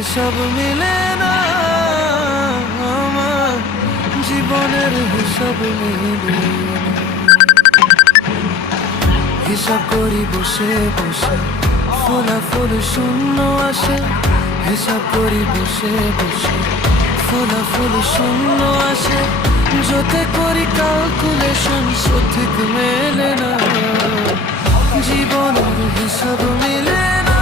হিসাব মিলে না, আমার জীবনের হিসাব মিলে না। হিসাব করি বসে বসে, ফলাফল শূন্য আসে। হিসাব করি বসে বসে, ফলাফল শূন্য আসে। যতে করি ক্যালকুলেশন সঠিক মেলে না, জীবনের হিসাব মিলে না।